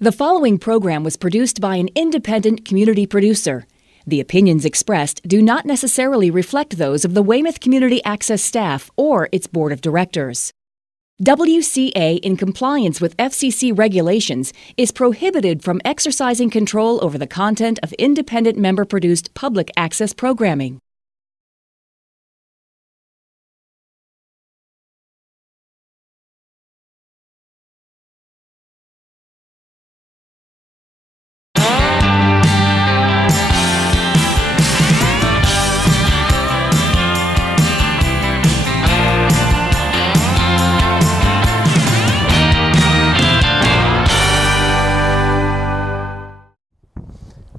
The following program was produced by an independent community producer. The opinions expressed do not necessarily reflect those of the Weymouth Community Access staff or its board of directors. WCA, in compliance with FCC regulations, is prohibited from exercising control over the content of independent member-produced public access programming.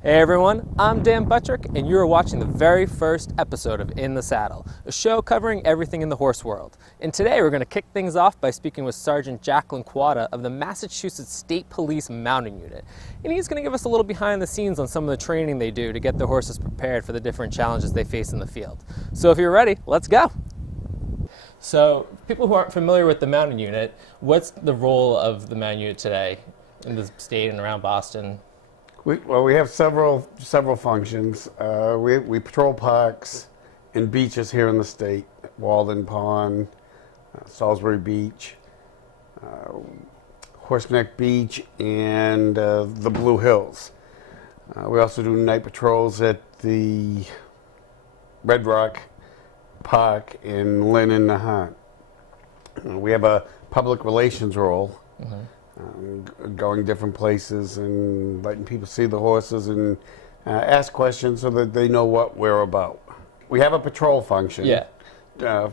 Hey everyone, I'm Dan Buttrick, and you're watching the very first episode of In the Saddle, a show covering everything in the horse world. And today we're going to kick things off by speaking with Sergeant Jacqueline Quada of the Massachusetts State Police Mounting Unit. And he's going to give us a little behind the scenes on some of the training they do to get their horses prepared for the different challenges they face in the field. So if you're ready, let's go! So, people who aren't familiar with the Mounting Unit, what's the role of the Mounting Unit today in the state and around Boston? We have several functions. We patrol parks and beaches here in the state: Walden Pond, Salisbury Beach, Horseneck Beach, and the Blue Hills. We also do night patrols at the Red Rock Park in Lynn and Nahant. We have a public relations role. Mm-hmm. Going different places and letting people see the horses and ask questions so that they know what we're about. We have a patrol function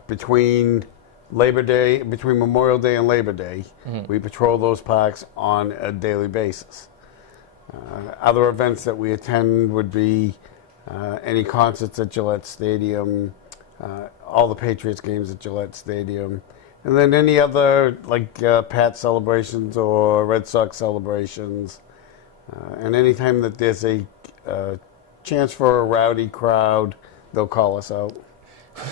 between Memorial Day and Labor Day. Mm-hmm. We patrol those parks on a daily basis. Other events that we attend would be any concerts at Gillette Stadium, all the Patriots games at Gillette Stadium, and then any other, like Pat celebrations or Red Sox celebrations. And anytime that there's a chance for a rowdy crowd, they'll call us out.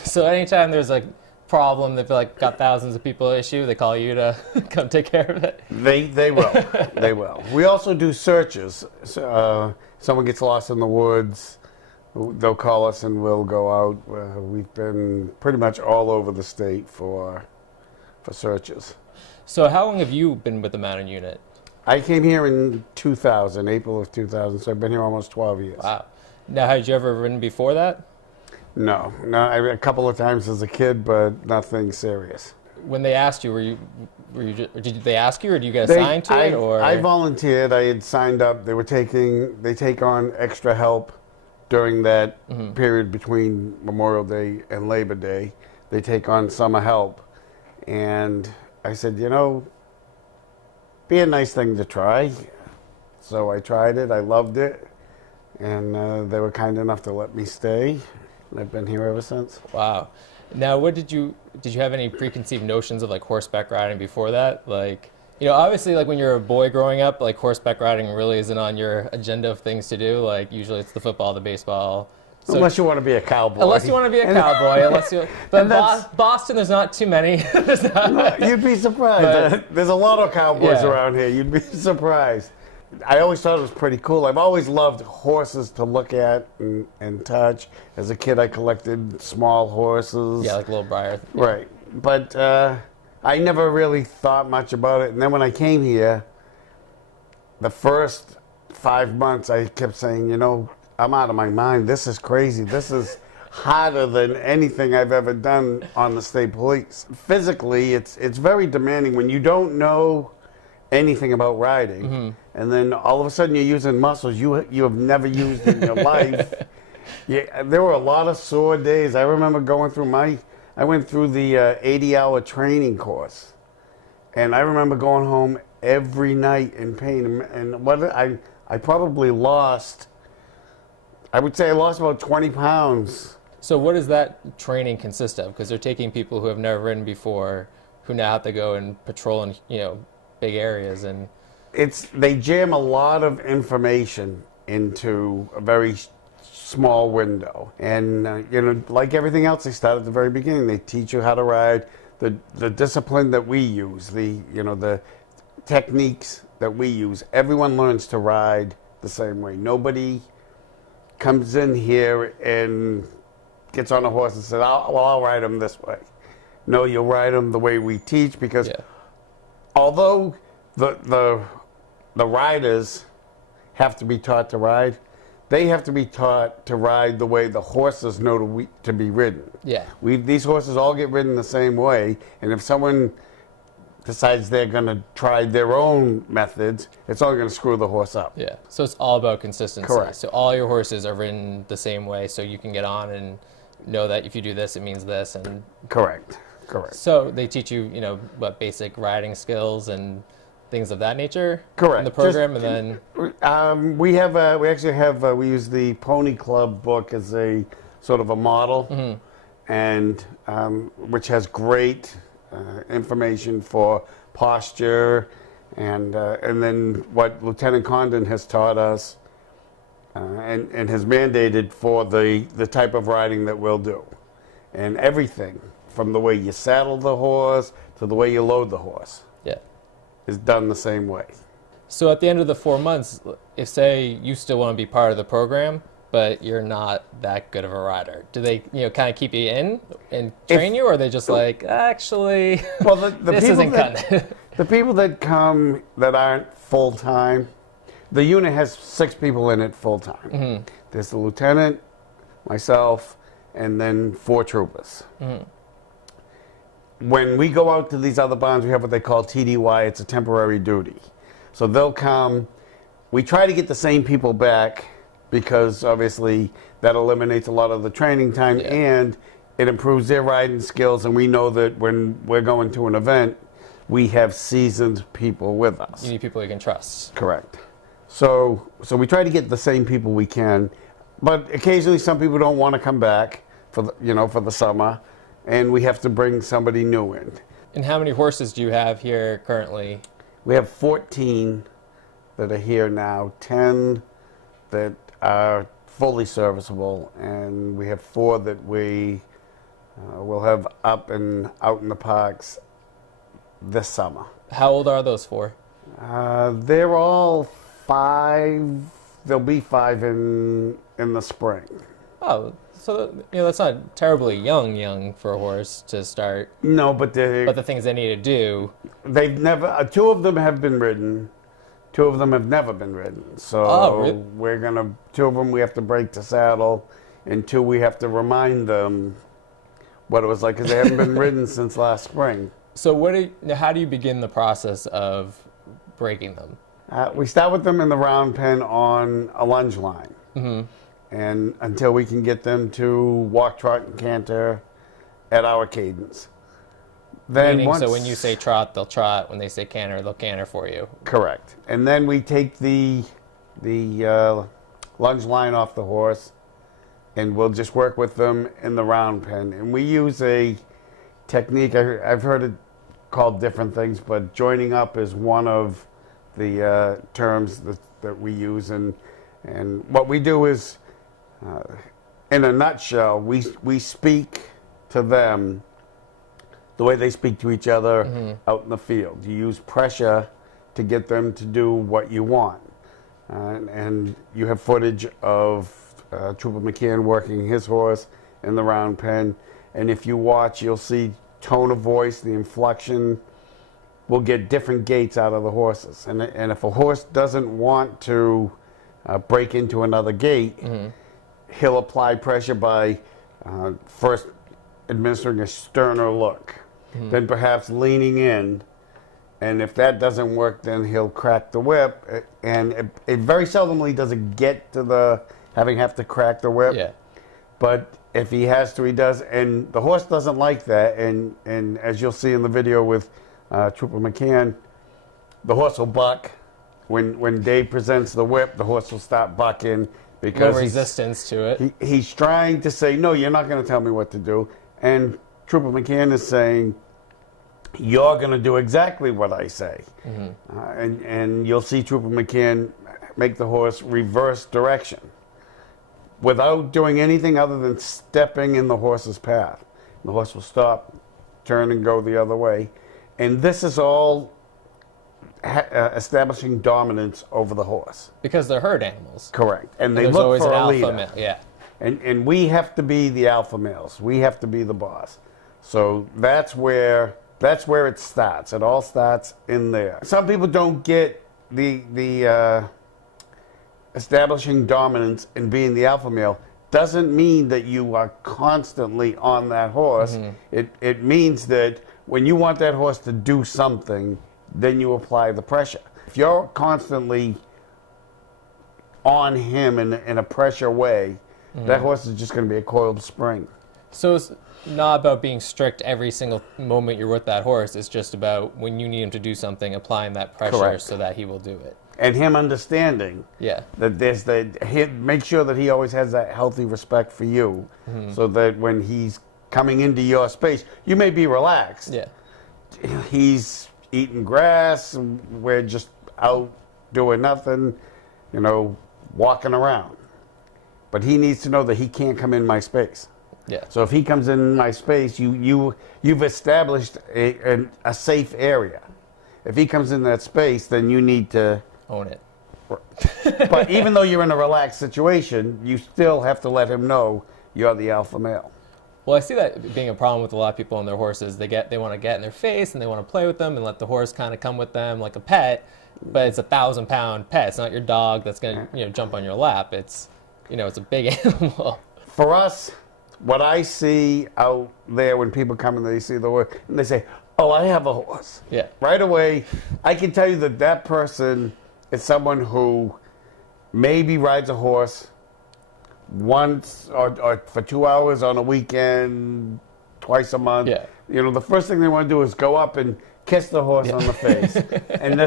So anytime there's a problem that got thousands of people issue, they call you to come take care of it? They will. They will. We also do searches. Someone gets lost in the woods, they'll call us and we'll go out. We've been pretty much all over the state for searches. So how long have you been with the Mounting Unit? I came here in 2000, April of 2000, so I've been here almost 12 years. Wow. Now, had you ever ridden before that? No, a couple of times as a kid, but nothing serious. When they asked you, did they ask you, or did you get assigned to it? Or I volunteered. I had signed up. They take on extra help during that period between Memorial Day and Labor Day. They take on summer help. And I said, be a nice thing to try. So I tried it. I loved it. And they were kind enough to let me stay. And I've been here ever since. Wow. Now, did you have any preconceived notions of horseback riding before that? Obviously, when you're a boy growing up, horseback riding really isn't on your agenda of things to do. Usually it's the football, the baseball. So, unless you want to be a cowboy. Unless you want to be a cowboy. But Boston, there's not too many. You'd be surprised. There's a lot of cowboys around here. You'd be surprised. I always thought it was pretty cool. I've always loved horses to look at and touch. As a kid, I collected small horses. Yeah, like Little Briar. Right. But I never really thought much about it. And then when I came here, the first 5 months, I kept saying, I'm out of my mind. This is crazy. This is harder than anything I've ever done on the state police. Physically, it's very demanding when you don't know anything about riding, and then all of a sudden you're using muscles you have never used in your life. There were a lot of sore days. I remember going through I went through the 80-hour training course, and I remember going home every night in pain. And I probably lost. I would say I lost about 20 pounds. So what does that training consist of? Because they're taking people who have never ridden before, who now have to go and patrol in big areas, and they jam a lot of information into a very small window. And like everything else, they start at the very beginning. They teach you how to ride, the discipline that we use, the techniques that we use, everyone learns to ride the same way. Nobody comes in here and gets on a horse and says, I'll ride him this way. No, you'll ride him the way we teach, because although the riders have to be taught to ride, they have to be taught to ride the way the horses know to be ridden. Yeah. These horses all get ridden the same way, and if someone decides they're going to try their own methods, it's only going to screw the horse up. Yeah. So it's all about consistency. Correct. So all your horses are ridden the same way, so you can get on and know that if you do this, it means this. And Correct. so they teach you, what basic riding skills and things of that nature. Correct. In the program, and then we use the Pony Club book as a sort of a model, and which has great information for posture, and then what Lieutenant Condon has taught us and has mandated for the type of riding that we'll do, and everything from the way you saddle the horse to the way you load the horse is done the same way. So at the end of the 4 months, if say you still want to be part of the program, but you're not that good of a rider, do they kind of keep you in and train you, or are they just like, actually, well, the this isn't cutting? The people that come that aren't full time, the unit has 6 people in it full time. There's the lieutenant, myself, and then 4 troopers. When we go out to these other barns, we have what they call TDY. It's a temporary duty. So they'll come. We try to get the same people back, because obviously that eliminates a lot of the training time, and it improves their riding skills. And we know that when we're going to an event, we have seasoned people with us. You need people you can trust. Correct. So we try to get the same people we can, but occasionally some people don't want to come back for the summer, and we have to bring somebody new in. And how many horses do you have here currently? We have 14 that are here now, 10 that are fully serviceable, and we have 4 that we will have up and out in the parks this summer. How old are those 4? They're all 5. There'll be 5 in the spring. Oh, so that's not terribly young for a horse to start. No, but the things they need to do. They've never. 2 of them have been ridden. 2 of them have never been ridden. So really? we're gonna. 2 of them we have to break the saddle, and 2 we have to remind them what it was like, because they haven't been ridden since last spring. So how do you begin the process of breaking them? We start with them in the round pen on a lunge line. And until we can get them to walk, trot, and canter at our cadence. So when you say trot, they'll trot. When they say canter, they'll canter for you. Correct. And then we take the lunge line off the horse, and we'll just work with them in the round pen. And we use a technique, I've heard it called different things, but joining up is one of the terms that we use. And what we do is, in a nutshell, we speak to them the way they speak to each other out in the field. You use pressure to get them to do what you want. And you have footage of Trooper McCann working his horse in the round pen. And if you watch, you'll see tone of voice, the inflection will get different gaits out of the horses. And if a horse doesn't want to break into another gait, he'll apply pressure by first administering a sterner look, then perhaps leaning in, and if that doesn't work, then he'll crack the whip, and it very seldomly does it get to the have to crack the whip, but if he has to, he does, and the horse doesn't like that, and as you'll see in the video with Trooper McCann, the horse will buck. When Dave presents the whip, the horse will start bucking, because no resistance to it. He's trying to say, no, you're not going to tell me what to do. And Trooper McCann is saying, you're going to do exactly what I say. And you'll see Trooper McCann make the horse reverse direction without doing anything other than stepping in the horse's path. The horse will stop, turn, and go the other way. And this is all establishing dominance over the horse. Because they're herd animals. Correct. And they there's look always for an a alpha leader. male. Yeah. And we have to be the alpha males. We have to be the boss. So that's where it starts. It all starts in there. Some people don't get the establishing dominance and being the alpha male. Doesn't mean that you are constantly on that horse. It means that when you want that horse to do something, then you apply the pressure. If you're constantly on him in a pressure way, that horse is just going to be a coiled spring. So it's not about being strict every single moment you're with that horse. It's just about when you need him to do something, applying that pressure Correct. so that he will do it. And him understanding that make sure that he always has that healthy respect for you, so that when he's coming into your space, you may be relaxed. Yeah. He's eating grass, we're just out doing nothing, walking around. But he needs to know that he can't come in my space. Yeah. So if he comes in my space, you've established a safe area. If he comes in that space, then you need to own it. But even though you're in a relaxed situation, you still have to let him know you're the alpha male. Well, I see that being a problem with a lot of people on their horses. They want to get in their face and they want to play with them and let the horse kind of come with them like a pet, but it's a 1,000-pound pet. It's not your dog that's going to jump on your lap. It's it's a big animal. For us, what I see out there when people come and they see the horse and they say, "Oh, I have a horse." Yeah. Right away, I can tell you that person is someone who maybe rides a horse once or for 2 hours on a weekend, twice a month. Yeah. The first thing they want to do is go up and kiss the horse on the face. And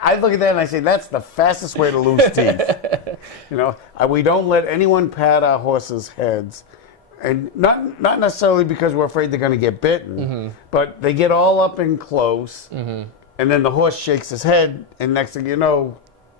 I look at that and I say, that's the fastest way to lose teeth. We don't let anyone pat our horses' heads. And not necessarily because we're afraid they're going to get bitten, but they get all up and close, and then the horse shakes his head, and next thing you know,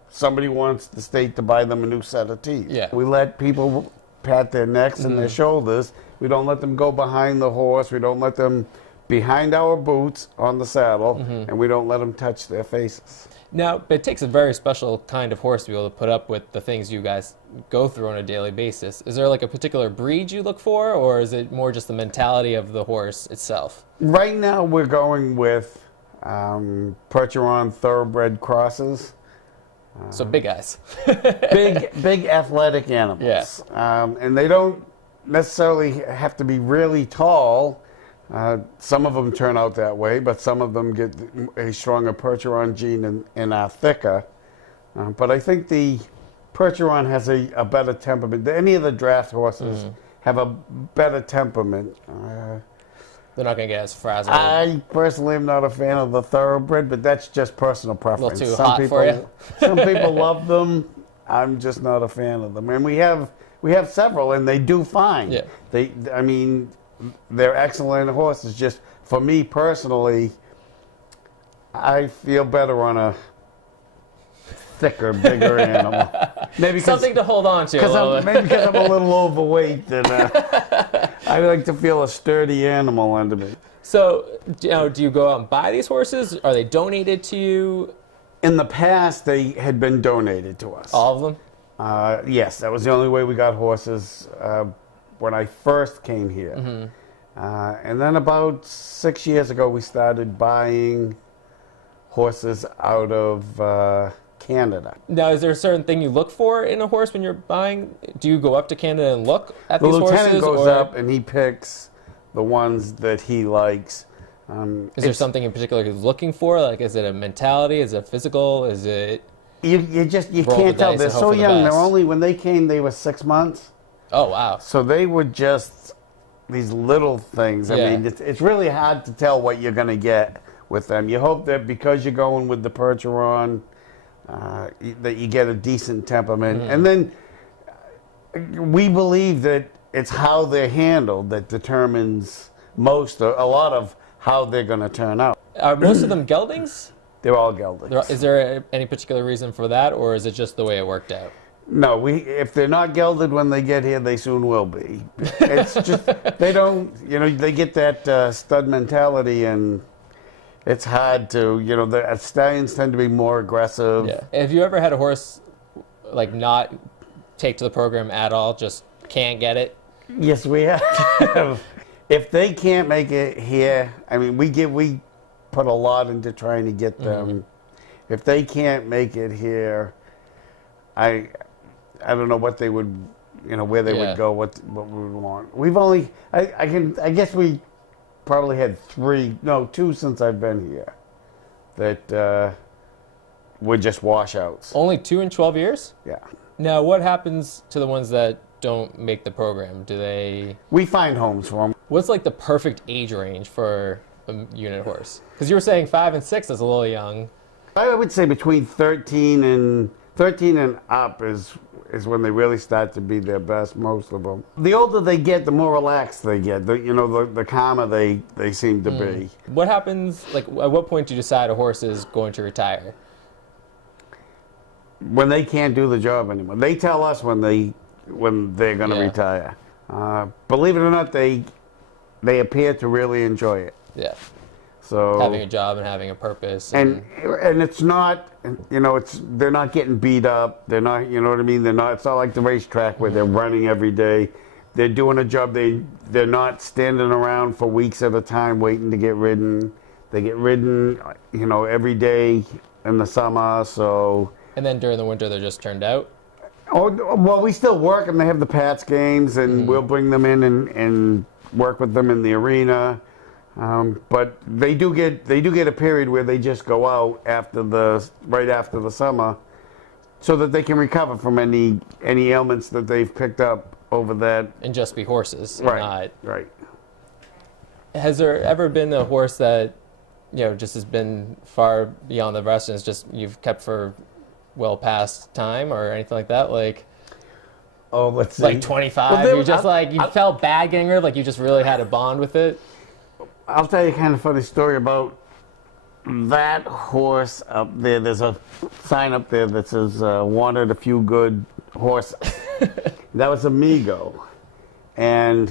somebody wants the state to buy them a new set of teeth. Yeah. We let people pat their necks and their shoulders. We don't let them go behind the horse. We don't let them behind our boots on the saddle, and we don't let them touch their faces. Now, it takes a very special kind of horse to be able to put up with the things you guys go through on a daily basis. Is there like a particular breed you look for, or is it more just the mentality of the horse itself? Right now, we're going with Percheron thoroughbred crosses. So big guys. big athletic animals. Yeah. And they don't necessarily have to be really tall. Some of them turn out that way, but some of them get a stronger Percheron gene and are thicker. But I think the Percheron has a better temperament. Any of the draft horses have a better temperament. They're not going to get as frazzled. I personally am not a fan of the thoroughbred, but that's just personal preference. A little too hot for you? Some people love them. I'm just not a fan of them. And we have several, and they do fine. Yeah. They're excellent horses. Just for me personally, I feel better on a thicker, bigger animal. Maybe something to hold on to. Maybe because I'm a little overweight, and I like to feel a sturdy animal under me. So, do you go out and buy these horses? Are they donated to you? In the past, they had been donated to us. All of them? Yes, that was the only way we got horses when I first came here. And then about 6 years ago, we started buying horses out of Canada. Now, is there a certain thing you look for in a horse when you're buying? Do you go up to Canada and look at these horses? The lieutenant goes up and he picks the ones that he likes. Is there something in particular he's looking for? Like, is it a mentality? Is it physical? Is it... You can't tell. They're so young. When they came, they were 6 months. Oh, wow. So they were just these little things. I mean, it's really hard to tell what you're going to get with them. You hope that because you're going with the Percheron, that you get a decent temperament. And then we believe that it's how they're handled that determines a lot of how they're going to turn out. Are most of them geldings? They're all geldings. Is there any particular reason for that, or is it just the way it worked out? No, if they're not gelded when they get here, they soon will be. It's just, they don't, they get that stud mentality, and it's hard to, the stallions tend to be more aggressive. Yeah. Have you ever had a horse like not take to the program at all, just can't get it? Yes, we have. If they can't make it here, I mean, we put a lot into trying to get them. If they can't make it here, I don't know what they would, where they would go, what we would want. We've only, I guess we probably had two since I've been here that were just washouts. Only 2 in 12 years? Yeah. Now, what happens to the ones that don't make the program? We find homes for them. What's like the perfect age range for a unit horse? Because you were saying 5 and 6 is a little young. I would say between 13 and up is when they really start to be their best, most of them. The older they get, the more relaxed they get. The calmer they seem to be. What happens, like, at what point do you decide a horse is going to retire? When they can't do the job anymore. They tell us when they're going to retire. Believe it or not, they appear to really enjoy it. Yeah. So having a job and having a purpose. And it's not, they're not getting beat up. They're not, you know what I mean? It's not like the racetrack where they're running every day. They're doing a job. They're not standing around for weeks at a time waiting to get ridden. They get ridden, every day in the summer. So. And then during the winter, they're just turned out? Oh, well, we still work them. They have the Pats games, and we'll bring them in and work with them in the arena. But they do get a period where they just go out right after the summer, so that they can recover from any ailments that they've picked up over that. And just be horses. Right. Right. Has there ever been a horse that, just has been far beyond the rest and is just you've kept for well past time or anything like that? Like, oh, let's see. Like 25. Well, you felt bad getting rid of, like you just really had a bond with it. I'll tell you a kind of funny story about that horse up there. There's a sign up there that says, wanted a few good horses. That was Amigo. And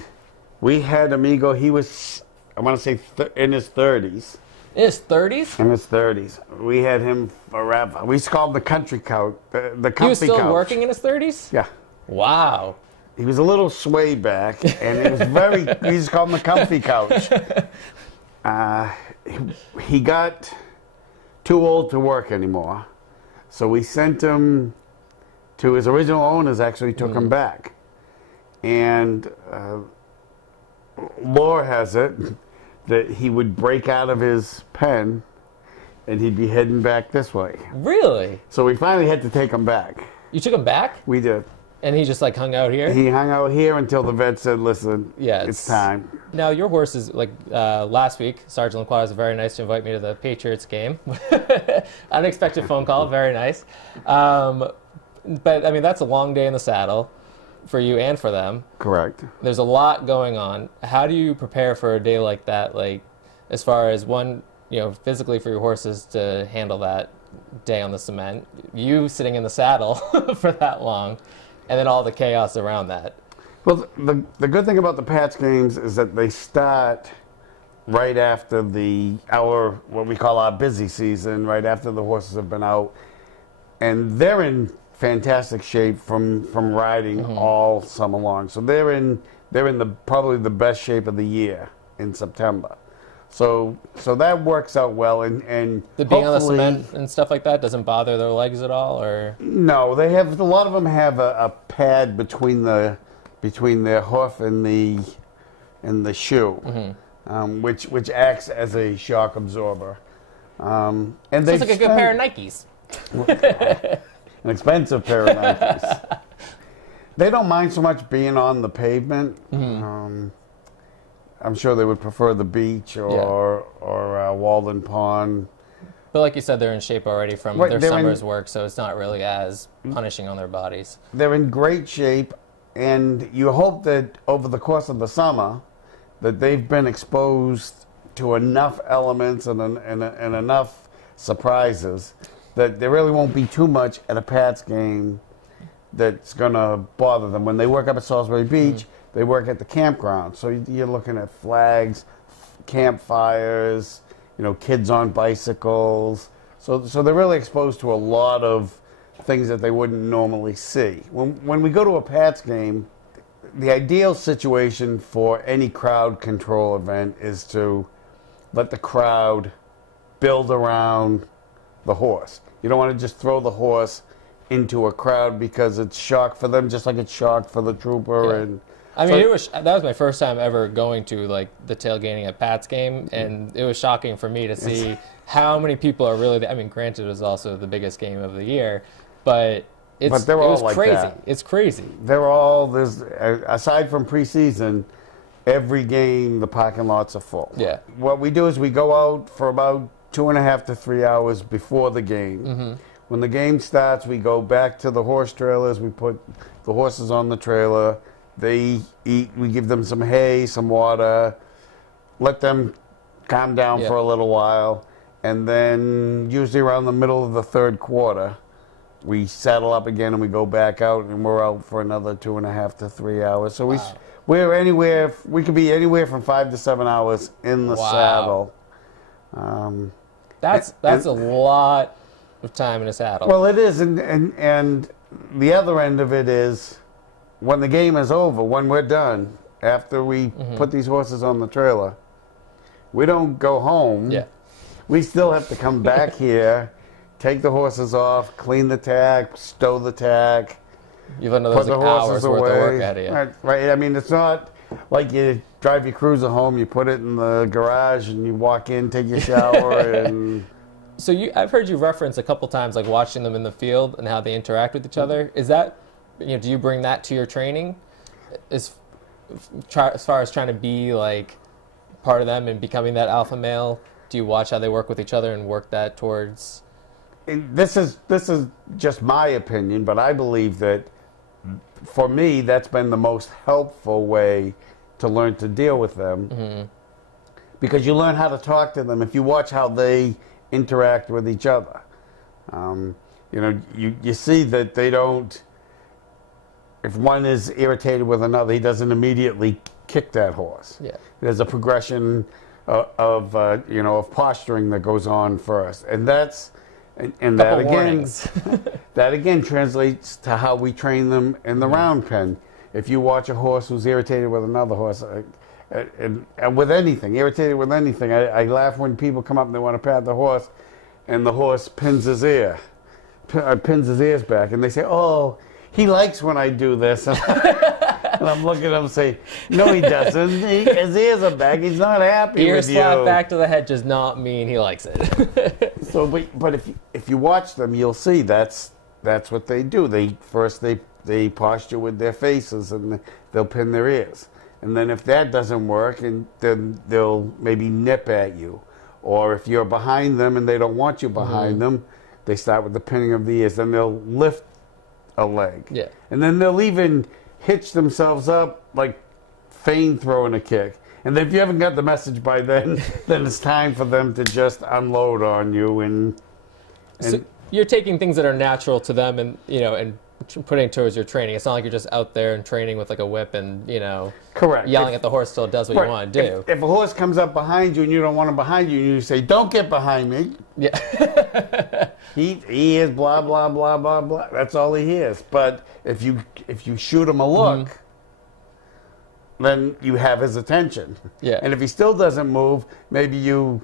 we had Amigo. He was, I want to say, in his 30s. In his 30s? In his 30s. We had him forever. We used to call him the country couch. The comfy couch. He was still working in his 30s? Yeah. Wow. He was a little sway back, and it was we used to call him the comfy couch. He got too old to work anymore, so we sent him to his original owners. Actually took him back, and lore has it that he would break out of his pen, and he'd be heading back this way. Really? So we finally had to take him back. You took him back? We did. And he just hung out here? He hung out here until the vet said, listen, it's time. Now, your horse is, last week, Sergeant LaQuarrie was very nice to invite me to the Patriots game. Unexpected phone call, very nice. But, I mean, that's a long day in the saddle for you and for them. Correct. There's a lot going on. How do you prepare for a day like that, as far as physically for your horses to handle that day on the cement, you sitting in the saddle for that long, and then all the chaos around that? Well, the good thing about the Pats games is that they start right after what we call our busy season, right after the horses have been out, and they're in fantastic shape from riding all summer long. So they're in probably the best shape of the year in September. So that works out well, and the being on the cement and stuff like that doesn't bother their legs at all, or no? They have a lot of them have a pad between their hoof and the shoe, which acts as a shock absorber. And so it's like a good pair of Nikes. An expensive pair of Nikes. They don't mind so much being on the pavement. I'm sure they would prefer the beach or Walden Pond. But like you said, they're in shape already from their summer's work, so it's not really as punishing on their bodies. They're in great shape, and you hope that over the course of the summer that they've been exposed to enough elements and enough surprises that there really won't be too much at a Pats game that's going to bother them. When they work up at Salisbury Beach, they work at the campground. So you're looking at flags, campfires, kids on bicycles. So they're really exposed to a lot of things that they wouldn't normally see. When we go to a Pats game, the ideal situation for any crowd control event is to let the crowd build around the horse. You don't want to just throw the horse into a crowd because it's shock for them, just like it's shock for the trooper. Yeah. And I mean, that was my first time ever going to like the tailgating at Pat's game, and it was shocking for me to see how many people are really there. I mean, granted, it was also the biggest game of the year, but it was like crazy. that. It's crazy. There's aside from preseason, every game the parking lots are full. Yeah. What we do is we go out for about 2.5 to 3 hours before the game. Mm-hmm. When the game starts, we go back to the horse trailers. We put the horses on the trailer. They eat. We give them some hay, some water, let them calm down for a little while, and then usually around the middle of the third quarter, we saddle up again and we go back out, and we're out for another 2.5 to 3 hours. So we're anywhere. We could be anywhere from 5 to 7 hours in the saddle. That's a lot of time in a saddle. Well, it is, and the other end of it is when the game is over, when we're done, after we put these horses on the trailer, we don't go home. Yeah. We still have to come back here, take the horses off, clean the tack, stow the tack, You've another put the hours horses worth away. of work ahead of you. Right. I mean, it's not like you drive your cruiser home, you put it in the garage, and you walk in, take your shower, and... So I've heard you reference a couple times, like watching them in the field and how they interact with each other. Is that, do you bring that to your training, as far as trying to be like part of them and becoming that alpha male? Do you watch how they work with each other and work that towards? And this is just my opinion, but I believe that for me, that's been the most helpful way to learn to deal with them, because you learn how to talk to them if you watch how they interact with each other. You see that they don't. If one is irritated with another, he doesn't immediately kick that horse. Yeah. There's a progression of posturing that goes on first, and that's and that again that again translates to how we train them in the round pen. If you watch a horse who's irritated with another horse, and with anything, irritated with anything, I laugh when people come up and they want to pat the horse, and the horse pins his ears back, and they say, "Oh, he likes when I do this." And I'm looking at him and say, "No, he doesn't. His ears are back. He's not happy Ears with you." Ears flat back to the head does not mean he likes it. So, but if you watch them, you'll see that's what they do. They posture with their faces, and they'll pin their ears. And then if that doesn't work, and then they'll maybe nip at you. Or if you're behind them and they don't want you behind them, they start with the pinning of the ears. Then they'll lift a leg. Yeah. And then they'll even hitch themselves up, like feign throwing a kick. And if you haven't got the message by then, then it's time for them to just unload on you. And so you're taking things that are natural to them and putting towards your training. It's not like you're just out there and training with like a whip and, correct. Yelling at the horse till it does what you want to do. If a horse comes up behind you and you don't want him behind you, and you say, "Don't get behind me." Yeah. he hears blah, blah, blah, blah, blah. That's all he hears. But if you shoot him a look, then you have his attention. Yeah. And if he still doesn't move, maybe you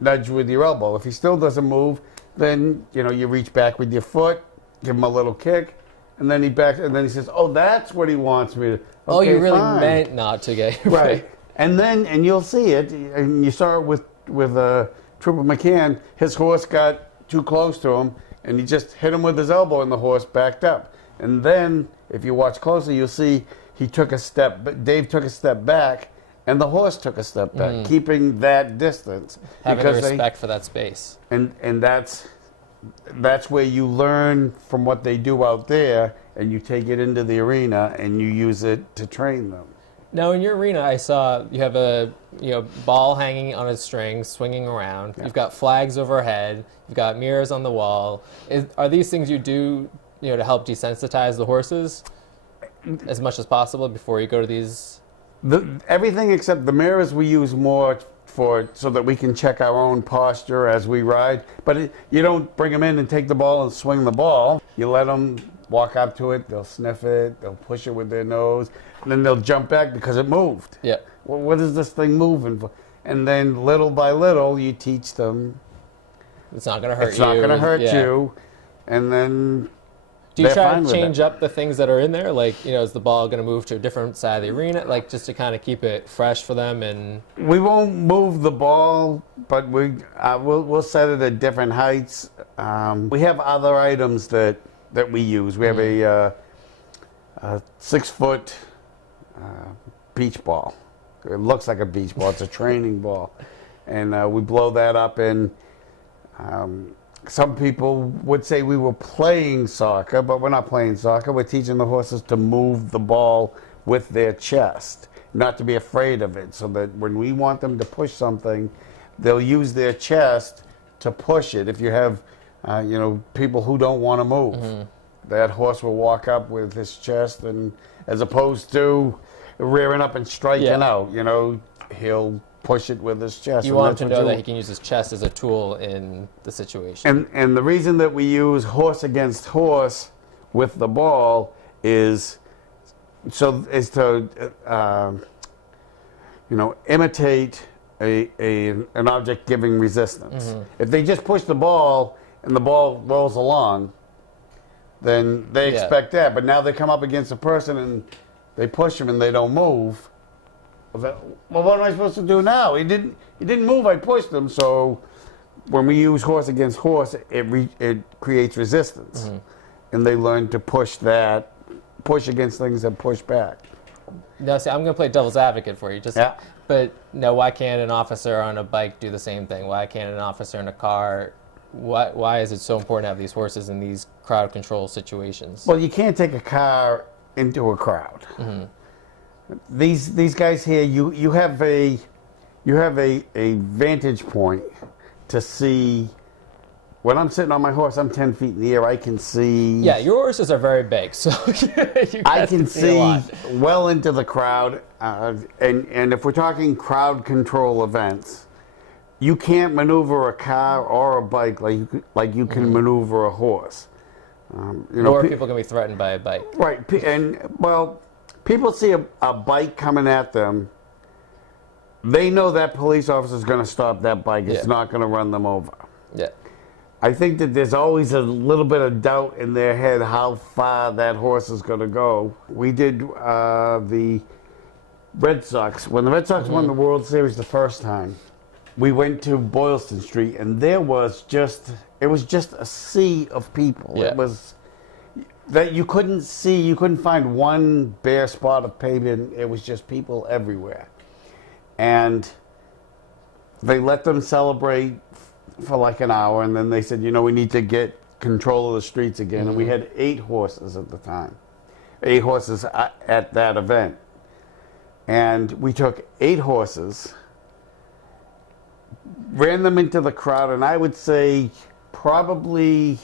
nudge with your elbow. If he still doesn't move, then, you reach back with your foot, give him a little kick, and then he says, "Oh, that's what he wants me to." Okay, Oh, you really fine. meant not to get right. And you'll see it, and you saw it with Trooper McCann. His horse got too close to him, and he just hit him with his elbow, and the horse backed up. And then, if you watch closely, you'll see Dave took a step back, and the horse took a step back, keeping that distance. Having respect for that space. And that's where you learn from what they do out there, and you take it into the arena, and you use it to train them. Now, in your arena, I saw you have a ball hanging on a string, swinging around. Yeah. You've got flags overhead. You've got mirrors on the wall. Are these things you do, to help desensitize the horses as much as possible before you go to these? Everything except the mirrors we use more so that we can check our own posture as we ride. But you don't bring them in and take the ball and swing the ball. You let them walk up to it, they'll sniff it, they'll push it with their nose, and then they'll jump back because it moved. Yeah. Well, what is this thing moving for? And then little by little, you teach them. It's not going to hurt you. It's not going to hurt you. And then do you try to change up the things that are in there? Like, you know, is the ball going to move to a different side of the arena? Like, just to kind of keep it fresh for them? And we won't move the ball, but we'll set it at different heights. We have other items that we use. We have a 6-foot beach ball. It looks like a beach ball. It's a training ball. And we blow that up in... some people would say we were playing soccer, but we're not playing soccer. We're teaching the horses to move the ball with their chest, not to be afraid of it, so that when we want them to push something, they'll use their chest to push it. If you have, people who don't want to move, that horse will walk up with his chest, and as opposed to rearing up and striking out, he'll push it with his chest. You want him to know that he can use his chest as a tool in the situation. And the reason that we use horse against horse with the ball is to imitate an object giving resistance. If they just push the ball and the ball rolls along, then they expect that. But now they come up against a person and they push him and they don't move. Well, what am I supposed to do now? He didn't move. I pushed him. So when we use horse against horse, it creates resistance, and they learn to push against things that push back. Now, see, I'm going to play devil's advocate for you. But no, why can't an officer on a bike do the same thing? Why can't an officer in a car? Why is it so important to have these horses in these crowd control situations? Well, you can't take a car into a crowd. These guys here, you have a vantage point to see. When I'm sitting on my horse, I'm 10 feet in the air. I can see. Yeah, your horses are very big, so I can see well into the crowd. And if we're talking crowd control events, you can't maneuver a car or a bike like you can maneuver a horse. Or people can be threatened by a bike. Right, and well. People see a bike coming at them. They know that police officer is going to stop that bike. It's not going to run them over. Yeah. I think that there's always a little bit of doubt in their head how far that horse is going to go. We did the Red Sox. When the Red Sox won the World Series the first time, we went to Boylston Street, and it was just a sea of people. Yeah. It was... that you couldn't see, you couldn't find one bare spot of pavement. It was just people everywhere. And they let them celebrate for like an hour, and then they said, we need to get control of the streets again. And we had 8 horses at the time. 8 horses at that event. And we took 8 horses, ran them into the crowd, and I would say probably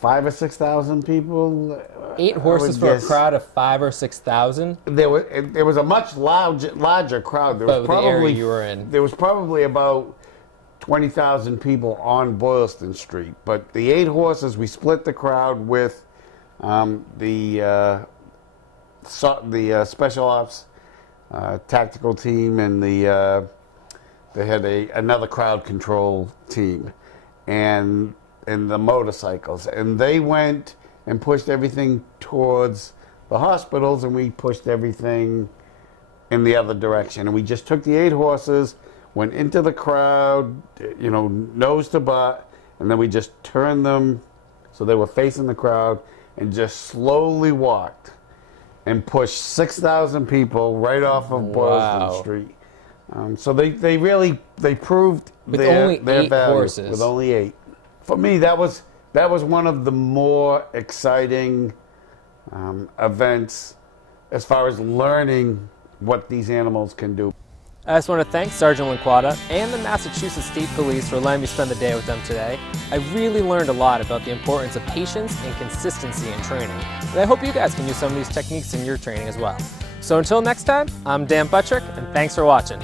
5,000 or 6,000 people. 8 horses for a crowd of 5,000 or 6,000. There was a much larger crowd. There was the area you were in. There was probably about 20,000 people on Boylston Street. But the 8 horses, we split the crowd with the special ops tactical team, and they had another crowd control team, and the motorcycles, and they went and pushed everything towards the hospitals, and we pushed everything in the other direction. And we just took the 8 horses, went into the crowd, nose to butt, and then we just turned them so they were facing the crowd, and just slowly walked and pushed 6,000 people right off of Boylston Street. So they proved their value horses. with only 8. For me, that was one of the more exciting events as far as learning what these animals can do. I just want to thank Sergeant Linquata and the Massachusetts State Police for letting me spend the day with them today. I really learned a lot about the importance of patience and consistency in training, and I hope you guys can use some of these techniques in your training as well. So until next time, I'm Dan Buttrick, and thanks for watching.